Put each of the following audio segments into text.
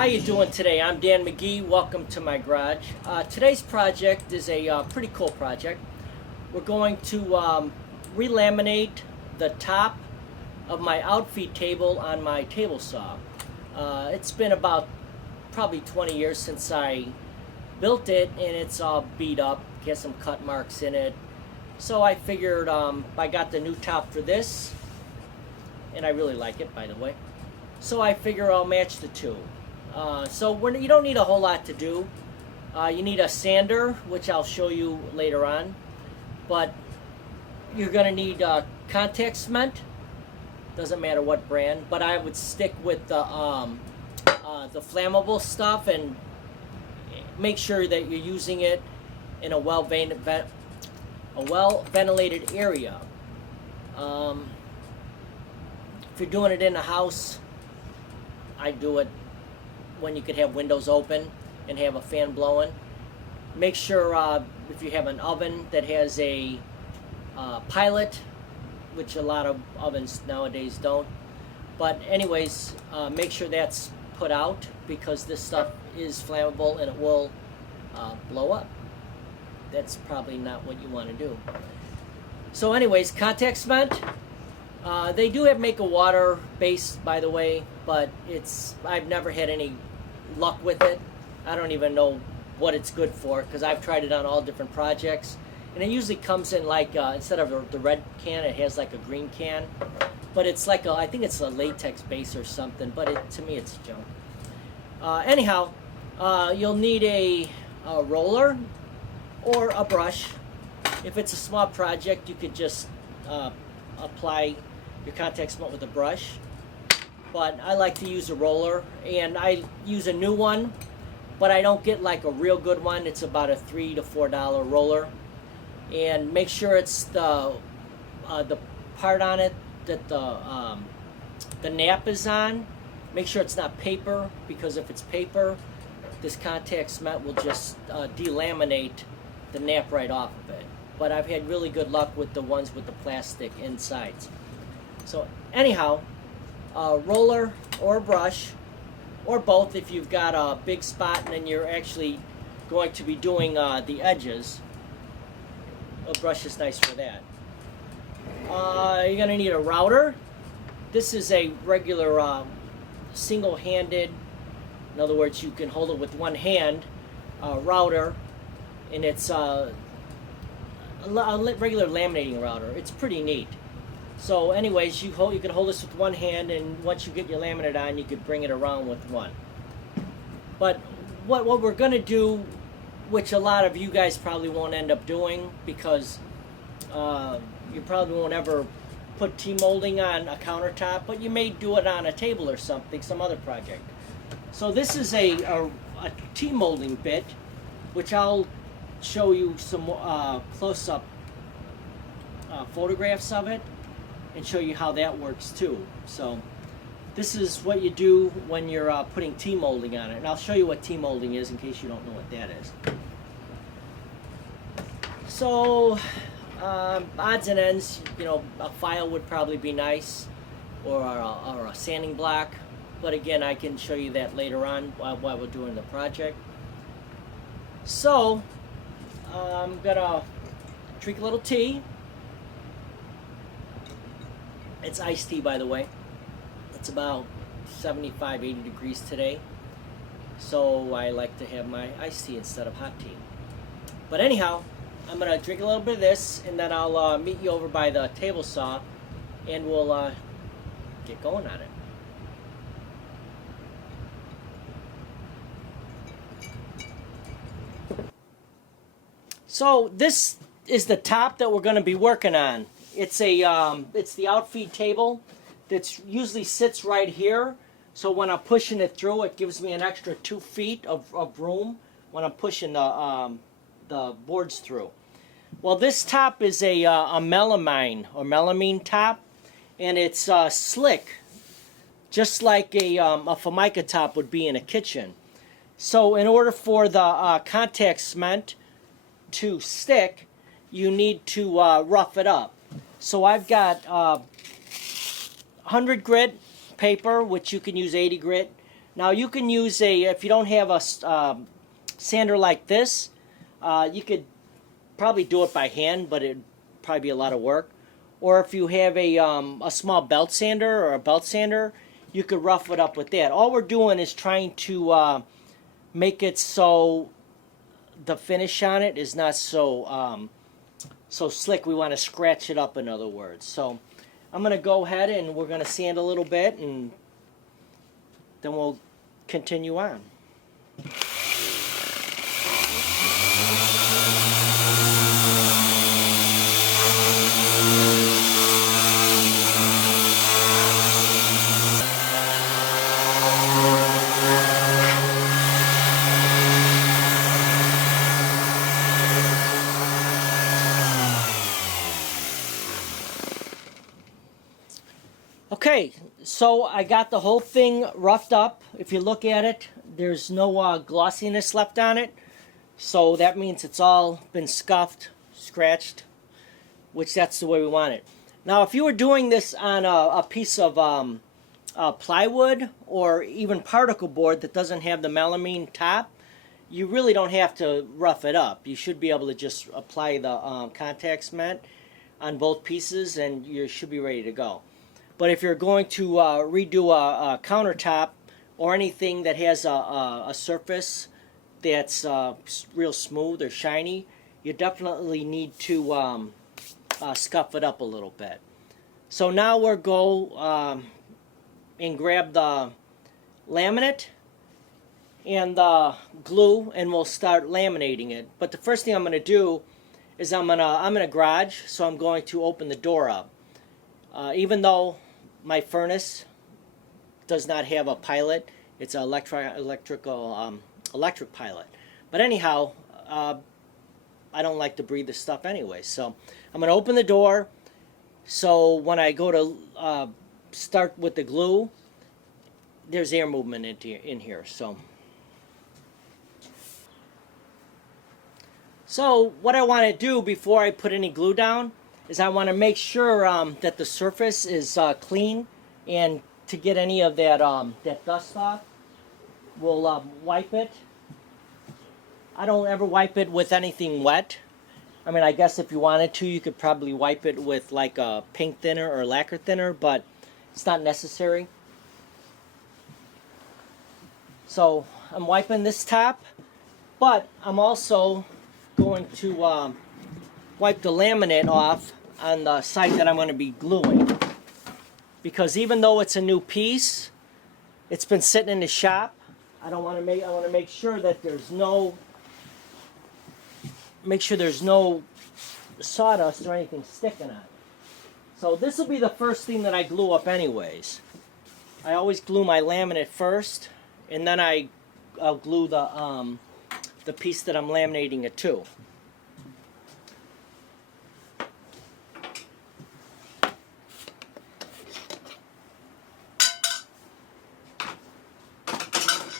how you doing today? I'm Dan McGee. Welcome to my garage. Today's project is a pretty cool project. We're going to relaminate the top of my outfeed table on my table saw. It's been about probably 20 years since I built it, and it's all beat up, get some cut marks in it. So I figured I got the new top for this, and I really like it, by the way. So I figure I'll match the two. You don't need a whole lot to do. You need a sander, which I'll show you later on. But you're going to need contact cement. Doesn't matter what brand, but I would stick with the flammable stuff and make sure that you're using it in a well ventilated area. If you're doing it in a house, I do it when you could have windows open and have a fan blowing. Make sure if you have an oven that has a pilot, which a lot of ovens nowadays don't. But anyways, make sure that's put out because this stuff is flammable and it will blow up. That's probably not what you want to do. So anyways, contact cement. They do make a water base, by the way, but I've never had any luck with it. I don't even know what it's good for because I've tried it on all different projects, and it usually comes in like instead of the red can, it has like a green can, but it's like I think it's a latex base or something. But to me, it's junk. Anyhow, you'll need a roller or a brush. If it's a small project, you could just apply your contact cement with a brush, but I like to use a roller, and I use a new one, but I don't get like a real good one. It's about a $3 to $4 roller, and make sure it's the part on it that the nap is on. Make sure it's not paper, because if it's paper, this contact cement will just delaminate the nap right off of it. But I've had really good luck with the ones with the plastic insides. So anyhow, a roller or a brush, or both if you've got a big spot and then you're actually going to be doing the edges. A brush is nice for that. You're going to need a router. This is a regular single-handed, in other words, you can hold it with one hand, router, and it's a regular laminating router. It's pretty neat. So anyways, you can hold this with one hand, and once you get your laminate on, you could bring it around with one. But what we're going to do, which a lot of you guys probably won't end up doing, because you probably won't ever put T-molding on a countertop, but you may do it on a table or something, some other project. So this is a T-molding bit, which I'll show you some close-up photographs of it and show you how that works too. So this is what you do when you're putting T-molding on it, and I'll show you what T-molding is in case you don't know what that is. So odds and ends, a file would probably be nice, or a sanding block, but again, I can show you that later on while we're doing the project. So I'm gonna drink a little tea. It's iced tea, by the way. It's about 75, 80 degrees today, so I like to have my iced tea instead of hot tea. But anyhow, I'm gonna drink a little bit of this, and then I'll meet you over by the table saw, and we'll get going on it. So this is the top that we're going to be working on. It's the outfeed table that usually sits right here. So when I'm pushing it through, it gives me an extra 2 feet of room when I'm pushing the boards through. Well, this top is a melamine top, and it's slick, just like a Formica top would be in a kitchen. So in order for the contact cement to stick, you need to rough it up. So I've got 100 grit paper, which you can use 80 grit, Now you can use if you don't have a sander like this, you could probably do it by hand, but it'd probably be a lot of work. Or if you have a small belt sander or a belt sander, you could rough it up with that. All we're doing is trying to make it so the finish on it is not so so slick. We want to scratch it up, in other words. So I'm going to go ahead and we're going to sand a little bit, and then we'll continue on. Okay, so I got the whole thing roughed up. If you look at it, there's no glossiness left on it. So that means it's all been scuffed, scratched, which that's the way we want it. Now, if you were doing this on a piece of plywood or even particle board that doesn't have the melamine top, you really don't have to rough it up. You should be able to just apply the contact cement on both pieces and you should be ready to go. But if you're going to redo a countertop or anything that has a surface that's real smooth or shiny, you definitely need to scuff it up a little bit. So now we'll go and grab the laminate and the glue, and we'll start laminating it. But the first thing I'm going to do is I'm in a garage, so I'm going to open the door up. Even though my furnace does not have a pilot, it's an electric pilot. But anyhow, I don't like to breathe this stuff anyway. So I'm going to open the door. So when I go to start with the glue, there's air movement in here. So what I want to do before I put any glue down is I want to make sure that the surface is clean, and to get any of that that dust off, we'll wipe it. I don't ever wipe it with anything wet. I mean, I guess if you wanted to, you could probably wipe it with like a paint thinner or lacquer thinner, but it's not necessary. So I'm wiping this top, but I'm also going to wipe the laminate off on the side that I'm going to be gluing, because even though it's a new piece, it's been sitting in the shop. I want to make sure that there's no sawdust or anything sticking on it. So this will be the first thing that I glue up anyways. I always glue my laminate first, and then I'll glue the piece that I'm laminating it to.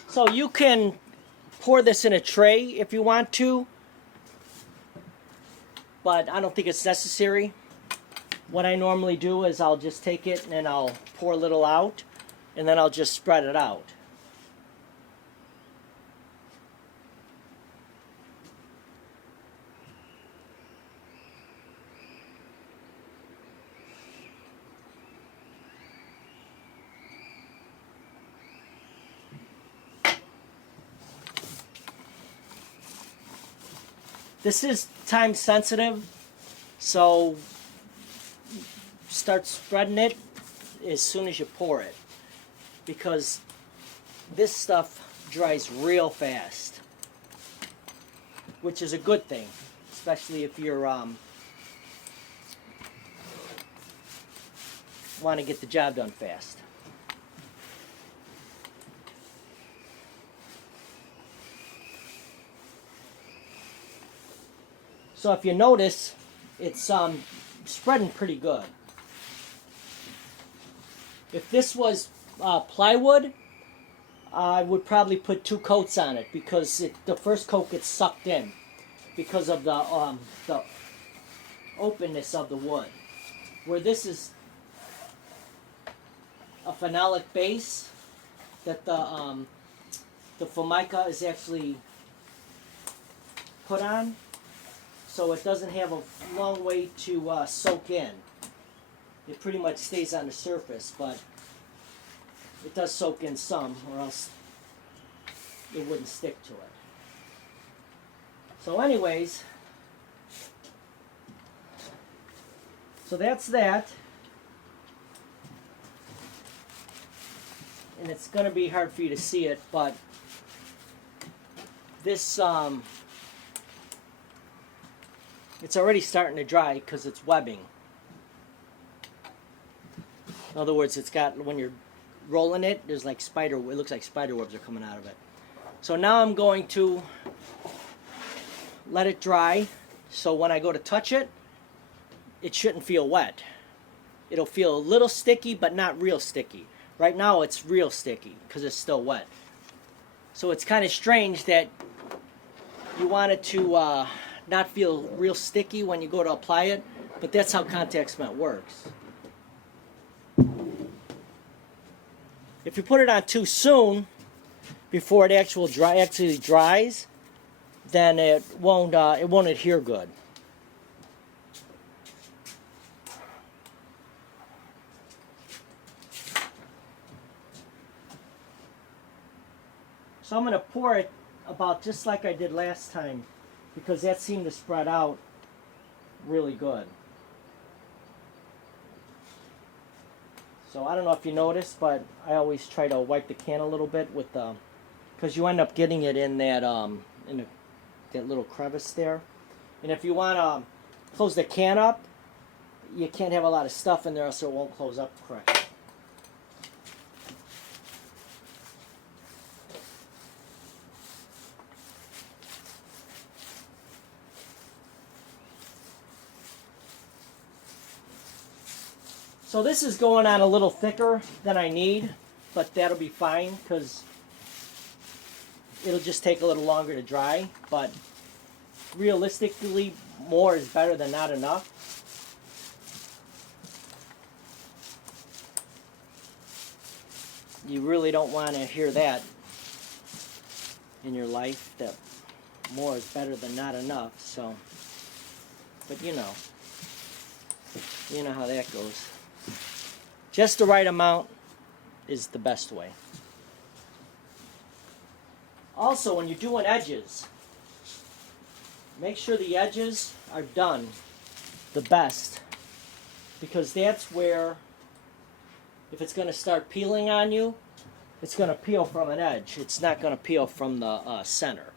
So you can pour this in a tray if you want to, but I don't think it's necessary. What I normally do is I'll just take it and I'll pour a little out, and then I'll just spread it out. This is time sensitive, so start spreading it as soon as you pour it, because this stuff dries real fast, which is a good thing, especially if you're want to get the job done fast. So if you notice, it's spreading pretty good. If this was plywood, I would probably put 2 coats on it, because the first coat gets sucked in because of the openness of the wood. Where this is a phenolic base, that the formica is actually put on, so it doesn't have a long way to soak in. It pretty much stays on the surface, but it does soak in some, or else it wouldn't stick to it. So anyways, so that's that. And it's going to be hard for you to see it, but this, it's already starting to dry because it's webbing. In other words, it's got, when you're rolling it, there's like it looks like spider webs are coming out of it. So now I'm going to let it dry, so when I go to touch it, it shouldn't feel wet. It'll feel a little sticky, but not real sticky. Right now it's real sticky because it's still wet. So it's kind of strange that you want it to not feel real sticky when you go to apply it, but that's how contact cement works. If you put it on too soon, before it actually dries, then it won't adhere good. So I'm going to pour it about just like I did last time, because that seemed to spread out really good. So I don't know if you noticed, but I always try to wipe the can a little bit with the, because you end up getting it in that that little crevice there. And if you want to close the can up, you can't have a lot of stuff in there so it won't close up correctly. So this is going on a little thicker than I need, but that'll be fine because it'll just take a little longer to dry. But realistically, more is better than not enough. You really don't want to hear that in your life, that more is better than not enough. So, but you know how that goes. Just the right amount is the best way. Also, when you're doing edges, make sure the edges are done the best, because that's where, if it's going to start peeling on you, it's going to peel from an edge. It's not going to peel from the center.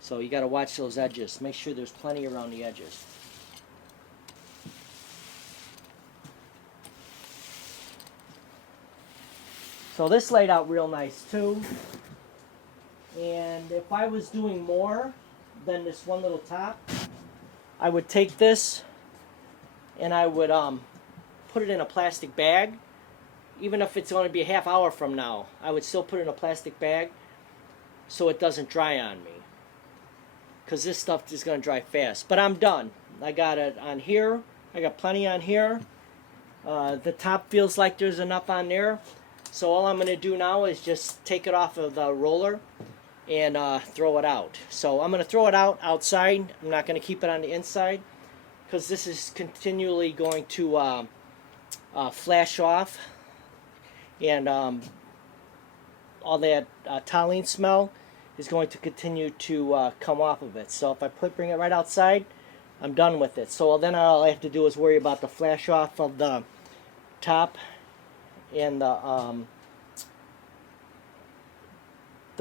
So you got to watch those edges. Make sure there's plenty around the edges. So this laid out real nice too. And if I was doing more than this one little top, I would take this and I would put it in a plastic bag. Even if it's going to be a half hour from now, I would still put it in a plastic bag so it doesn't dry on me, because this stuff is going to dry fast. But I'm done. I got it on here. I got plenty on here. The top feels like there's enough on there. So all I'm going to do now is just take it off of the roller and throw it out. So I'm going to throw it outside. I'm not going to keep it on the inside, because this is continually going to flash off, and all that toluene smell is going to continue to come off of it. So if I bring it right outside, I'm done with it. So then all I have to do is worry about the flash off of the top and the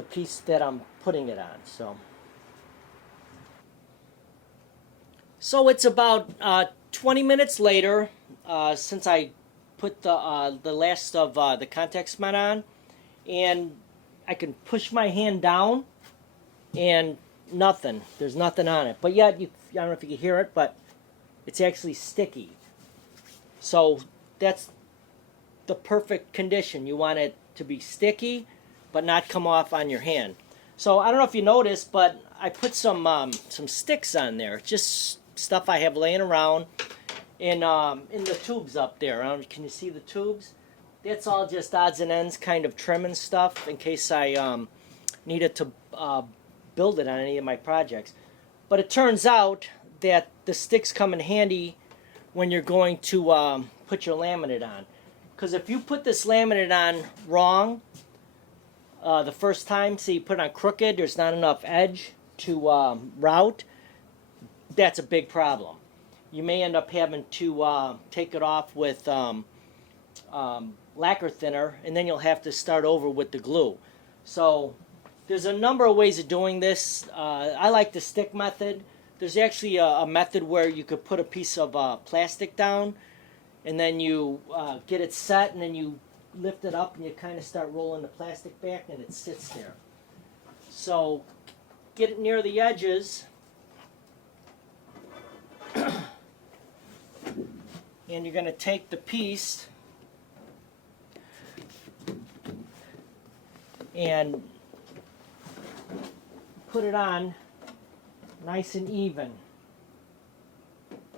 piece that I'm putting it on. So it's about 20 minutes later since I put the last of the contact cement on, and I can push my hand down and nothing. There's nothing on it. But yet, I don't know if you can hear it, but it's actually sticky. So that's the perfect condition. You want it to be sticky but not come off on your hand. So I don't know if you noticed, but I put some sticks on there, just stuff I have laying around in the tubes up there. Can you see the tubes? that's all just odds and ends kind of trim and stuff in case I needed to build it on any of my projects. But it turns out that the sticks come in handy when you're going to put your laminate on. Because if you put this laminate on wrong the first time, say you put it on crooked, there's not enough edge to route, that's a big problem. You may end up having to take it off with lacquer thinner, and then you'll have to start over with the glue. So there's a number of ways of doing this. I like the stick method. There's actually a method where you could put a piece of plastic down, and then you get it set, and then you lift it up, and you kind of start rolling the plastic back, and it sits there. So get it near the edges, and you're going to take the piece and put it on nice and even.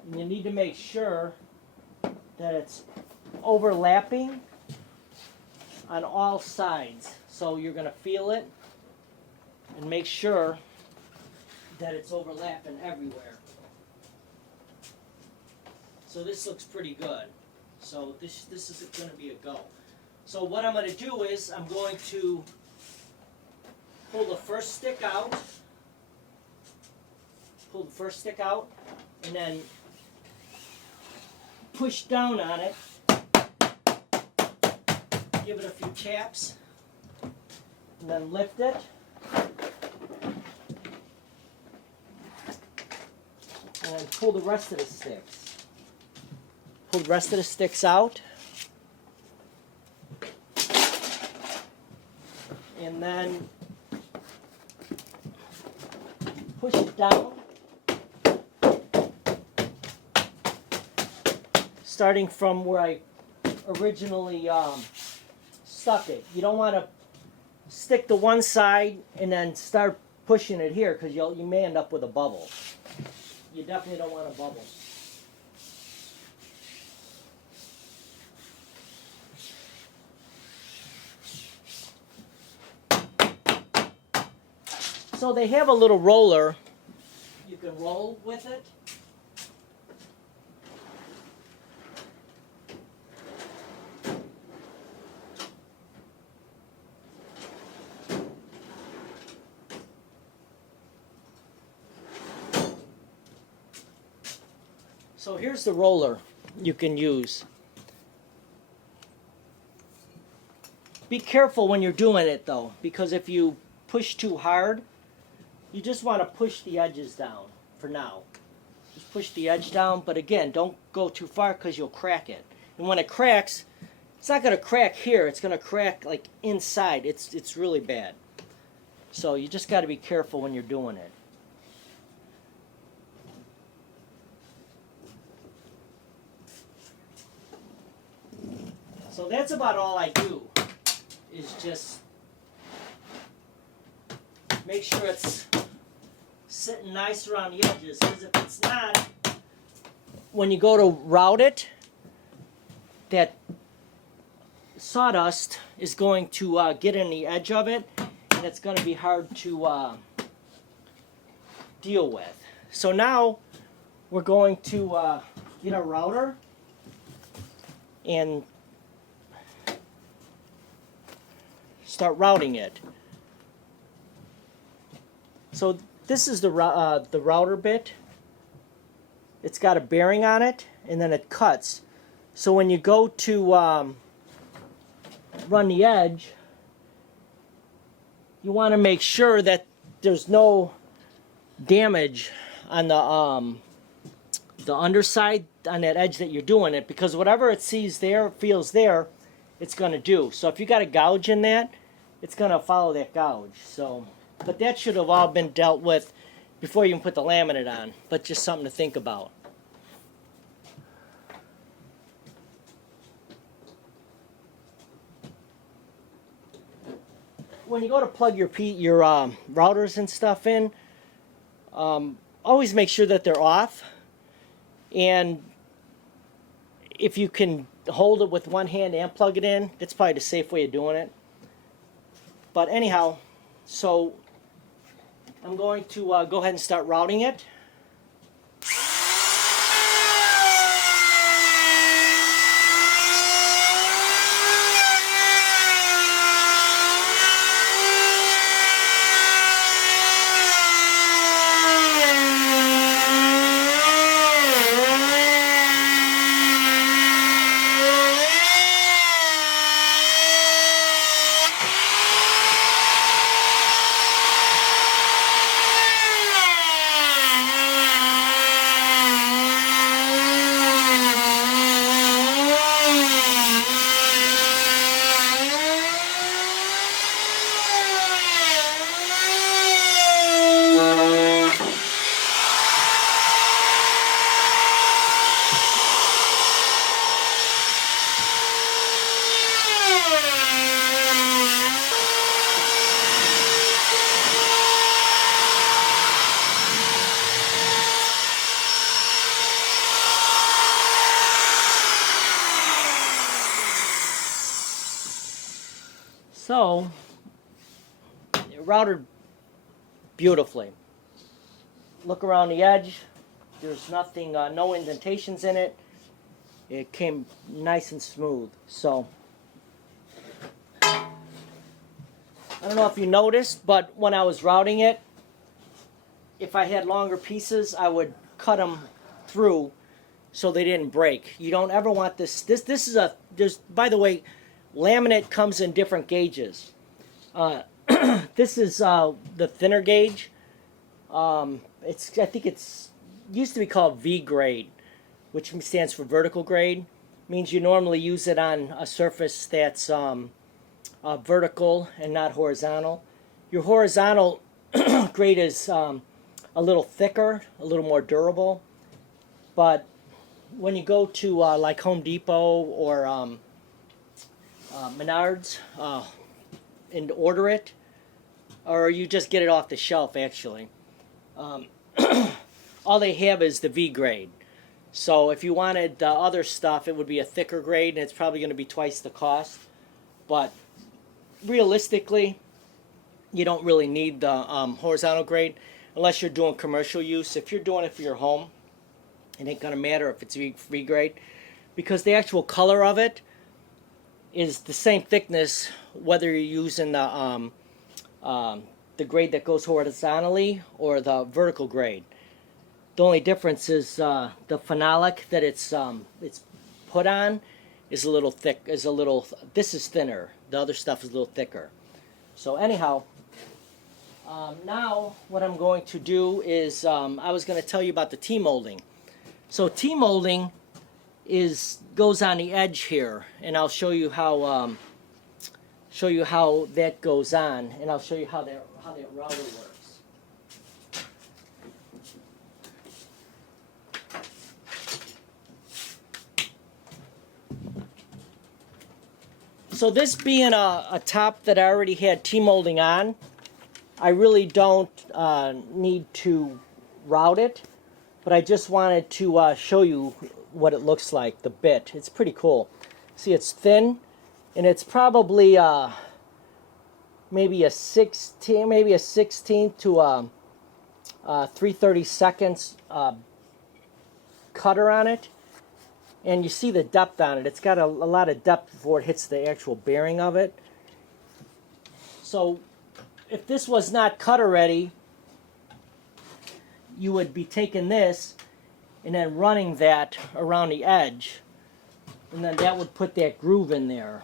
And you need to make sure that it's overlapping on all sides. So you're going to feel it and make sure that it's overlapping everywhere. So this looks pretty good. So this is going to be a go. So what I'm going to do is I'm going to pull the first stick out. Pull the first stick out, and then push down on it. Give it a few taps, and then lift it. And then pull the rest of the sticks. Pull the rest of the sticks out. And then push it down. Starting from where I originally stuck it. You don't want to stick to one side and then start pushing it here, because you may end up with a bubble. You definitely don't want a bubble. So they have a little roller. You can roll with it. So here's the roller you can use. Be careful when you're doing it though, because if you push too hard, you just want to push the edges down for now. Just push the edge down, but again, don't go too far because you'll crack it. And when it cracks, it's not going to crack here, it's going to crack like inside. It's really bad. So you just got to be careful when you're doing it. So that's about all I do, is just make sure it's sitting nice around the edges, because if it's not, when you go to route it, that sawdust is going to get in the edge of it, and it's going to be hard to deal with. So now we're going to get a router and start routing it. So this is the router bit. It's got a bearing on it, and then it cuts. So when you go to run the edge, you want to make sure that there's no damage on the underside on that edge that you're doing it, because whatever it sees there, feels there, it's going to do. So if you got a gouge in that, it's going to follow that gouge. So, but that should have all been dealt with before you even put the laminate on, but just something to think about. When you go to plug your routers and stuff in, always make sure that they're off. And if you can hold it with one hand and plug it in. It's probably the safe way of doing it. But anyhow, so I'm going to go ahead and start routing it. So, it routed beautifully. Look around the edge. There's nothing, no indentations in it. It came nice and smooth. So, I don't know if you noticed, but when I was routing it, if I had longer pieces, I would cut them through so they didn't break. You don't ever want this. This is a, there's, by the way, laminate comes in different gauges. This is the thinner gauge. I think it's used to be called V grade, which stands for vertical grade. Means you normally use it on a surface that's vertical and not horizontal. Your horizontal grade is a little thicker, a little more durable. But when you go to like Home Depot or Menards and order it, or you just get it off the shelf actually, all they have is the V grade. So if you wanted the other stuff, it would be a thicker grade, and it's probably going to be twice the cost. But realistically, you don't really need the horizontal grade unless you're doing commercial use. If you're doing it for your home, it ain't going to matter if it's V grade, because the actual color of it is the same thickness whether you're using the grade that goes horizontally or the vertical grade. The only difference is the phenolic that it's put on is a little thick. This is thinner. The other stuff is a little thicker. So anyhow, now what I'm going to do is I was going to tell you about the T-molding. So T-molding goes on the edge here, and I'll show you how that goes on, and I'll show you how that router works. So this being a top that I already had T-molding on, I really don't need to route it, but I just wanted to show you what it looks like, the bit. It's pretty cool. See, it's thin, and it's probably maybe a 16th to 3/32 cutter on it. And you see the depth on it. It's got a lot of depth before it hits the actual bearing of it. So if this was not cutter ready, you would be taking this and then running that around the edge, and then that would put that groove in there,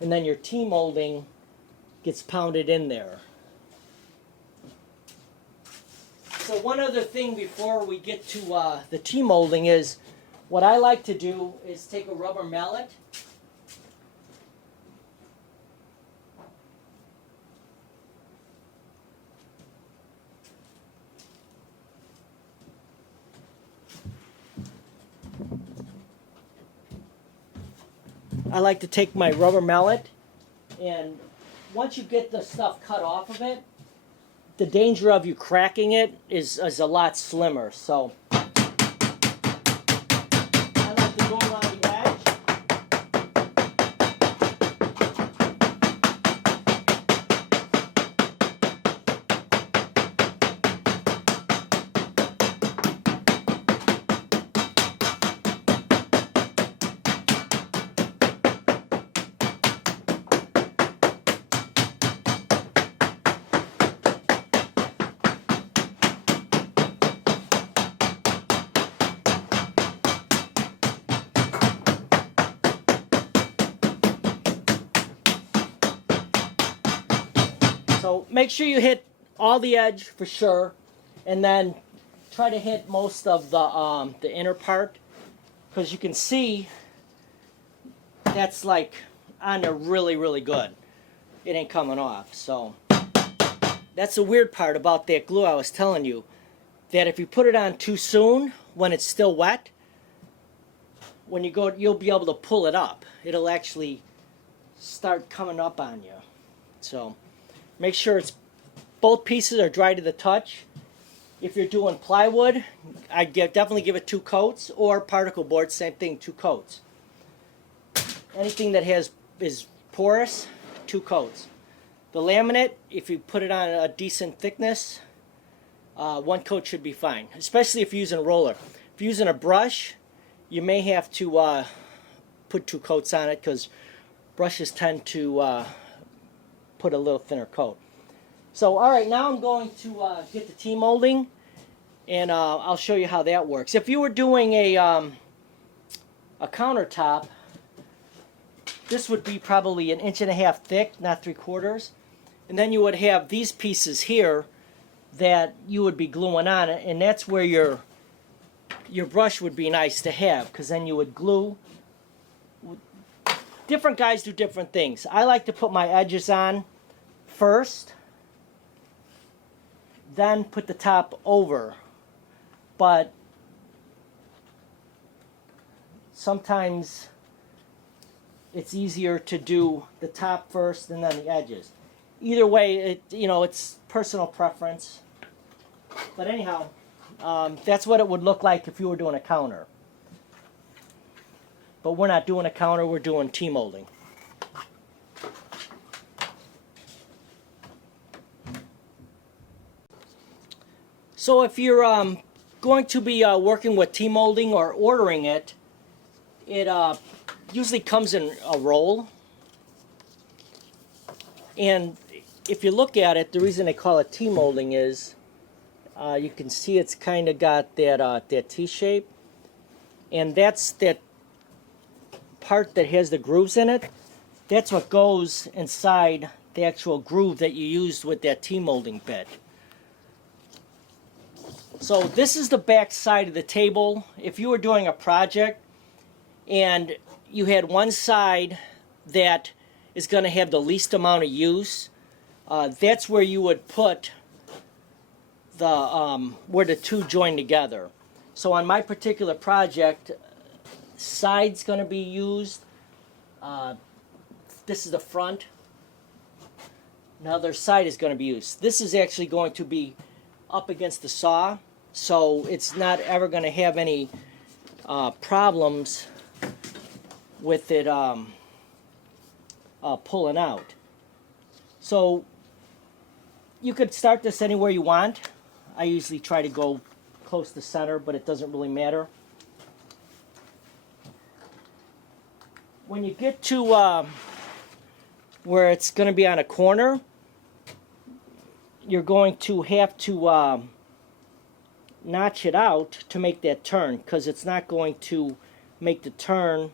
and then your T-molding gets pounded in there. So one other thing before we get to the T-molding is, what I like to do is take a rubber mallet and once you get the stuff cut off of it, the danger of you cracking it is a lot slimmer. So I like to go around the edge So make sure you hit all the edge for sure, and then try to hit most of the inner part, because you can see that's like on there really, really good. It ain't coming off. So that's the weird part about that glue I was telling you, that if you put it on too soon when it's still wet, when you go, you'll be able to pull it up. It'll actually start coming up on you. So make sure it's both pieces are dry to the touch. If you're doing plywood, I'd definitely give it 2 coats, or particle board, same thing, 2 coats. Anything that is porous, 2 coats. The laminate, if you put it on a decent thickness, 1 coat should be fine, especially if you're using a roller. If you're using a brush, you may have to put 2 coats on it, because brushes tend to put a little thinner coat. So alright, now I'm going to get the T-molding, and I'll show you how that works. If you were doing a countertop, this would be probably 1.5 inches thick, not 3/4. And then you would have these pieces here that you would be gluing on it, and that's where your brush would be nice to have, because then you would glue. Different guys do different things. I like to put my edges on first, then put the top over. But sometimes it's easier to do the top first and then the edges. Either way, it's personal preference. But anyhow, that's what it would look like if you were doing a counter. But we're not doing a counter, we're doing T-molding. So if you're going to be working with T-molding or ordering it, it usually comes in a roll. And if you look at it, the reason they call it T-molding is you can see it's kind of got that T shape, and that's that part that has the grooves in it. That's what goes inside the actual groove that you used with that T-molding bit. So this is the back side of the table. If you were doing a project and you had one side that is going to have the least amount of use, that's where you would put the where the two join together. So on my particular project, side's going to be used. This is the front. Another side is going to be used. This is actually going to be up against the saw, so it's not ever going to have any problems with it pulling out. So you could start this anywhere you want. I usually try to go close to center, but it doesn't really matter. When you get to where it's going to be on a corner, you're going to have to notch it out to make that turn, because it's not going to make the turn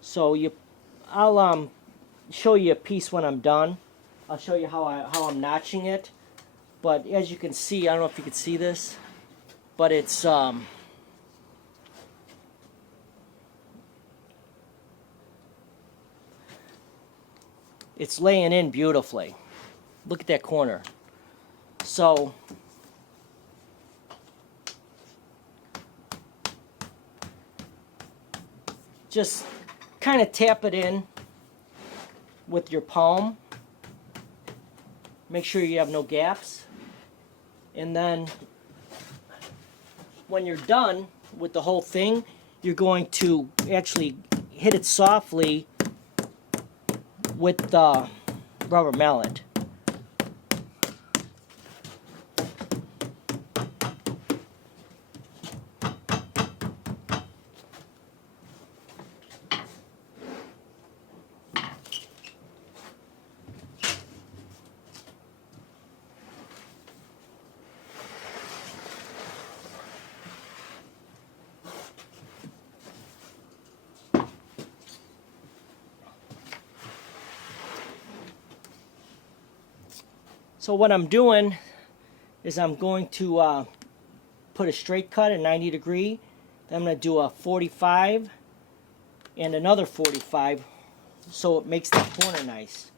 so I'll show you a piece when I'm done. I'll show you how I'm notching it, but as you can see, I don't know if you can see this, but it's laying in beautifully. Look at that corner. So just kind of tap it in with your palm. Make sure you have no gaps. And then when you're done with the whole thing, you're going to actually hit it softly with the rubber mallet. So what I'm doing is I'm going to put a straight cut at 90 degree. Then I'm going to do a 45 and another 45 so it makes the corner nice.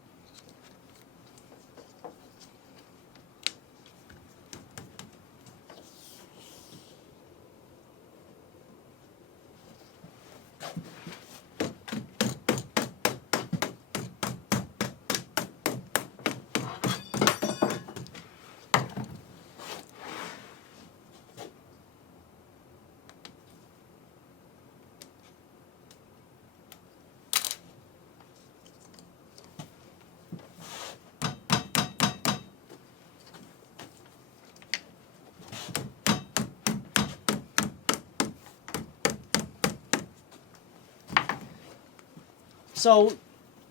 So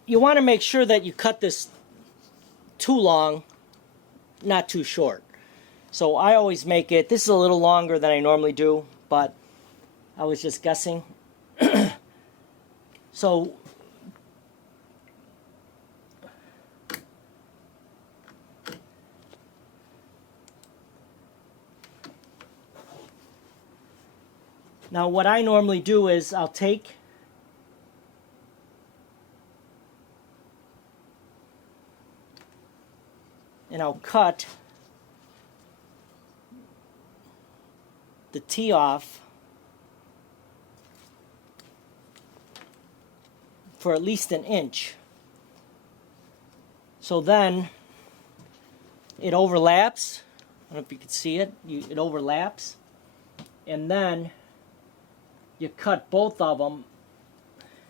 you want to make sure that you cut this too long, not too short. So I always make it, this is a little longer than I normally do, but I was just guessing. So now what I normally do is I'll take and I'll cut the tee off for at least an inch. So then it overlaps. I don't know if you can see it. It overlaps. And then you cut both of them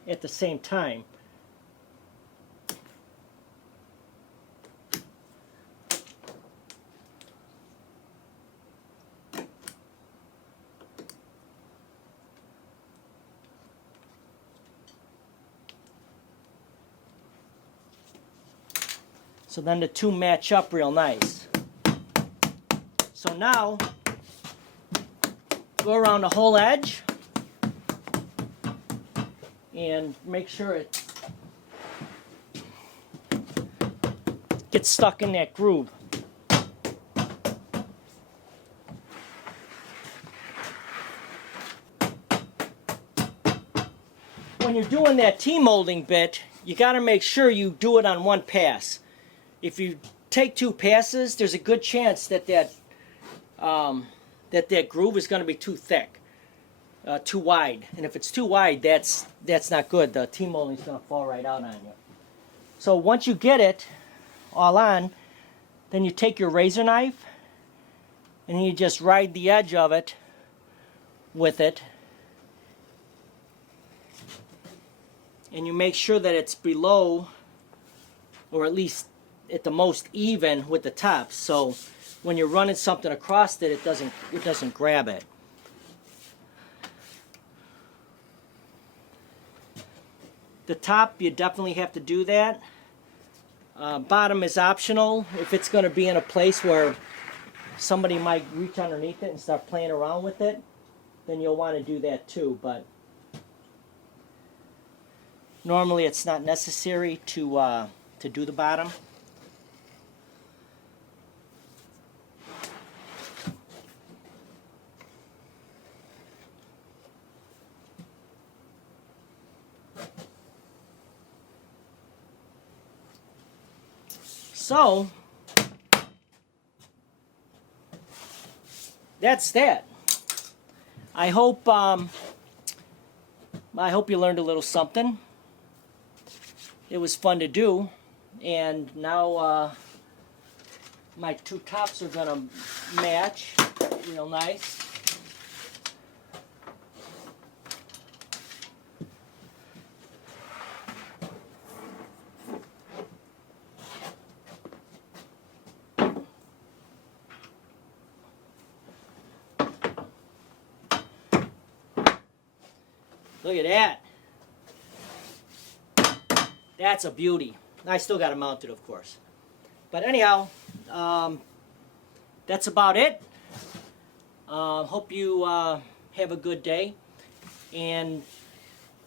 at the same time. So then the two match up real nice. So now, go around the whole edge and make sure it gets stuck in that groove. When you're doing that T-molding bit, you got to make sure you do it on one pass. If you take two passes, there's a good chance that that groove is going to be too thick, too wide. And if it's too wide, that's not good. The T-molding is going to fall right out on you. So once you get it all on, then you take your razor knife and you just ride the edge of it with it. And you make sure that it's below, or at least at the most even with the top, so when you're running something across it, it doesn't grab it. The top, you definitely have to do that. Bottom is optional. If it's going to be in a place where somebody might reach underneath it and start playing around with it, then you'll want to do that too. But normally it's not necessary to do the bottom. So that's that. I hope you learned a little something. It was fun to do, and now my two tops are gonna match real nice. Look at that. That's a beauty. I still got it mounted, of course. But anyhow, that's about it. Hope you have a good day. And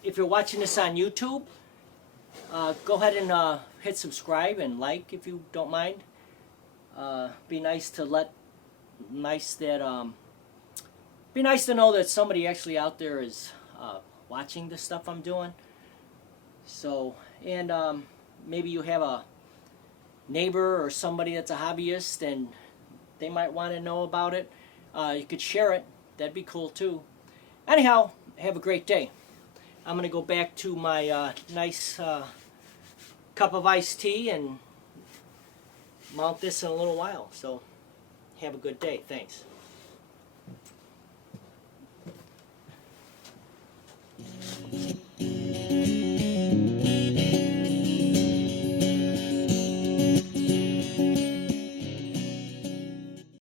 if you're watching this on YouTube, go ahead and hit subscribe and like if you don't mind. Be nice to be nice to know that somebody actually out there is watching the stuff I'm doing. So, and maybe you have a neighbor or somebody that's a hobbyist and they might want to know about it. You could share it. That'd be cool too. Anyhow, have a great day. I'm going to go back to my nice cup of iced tea and mount this in a little while. So have a good day. Thanks.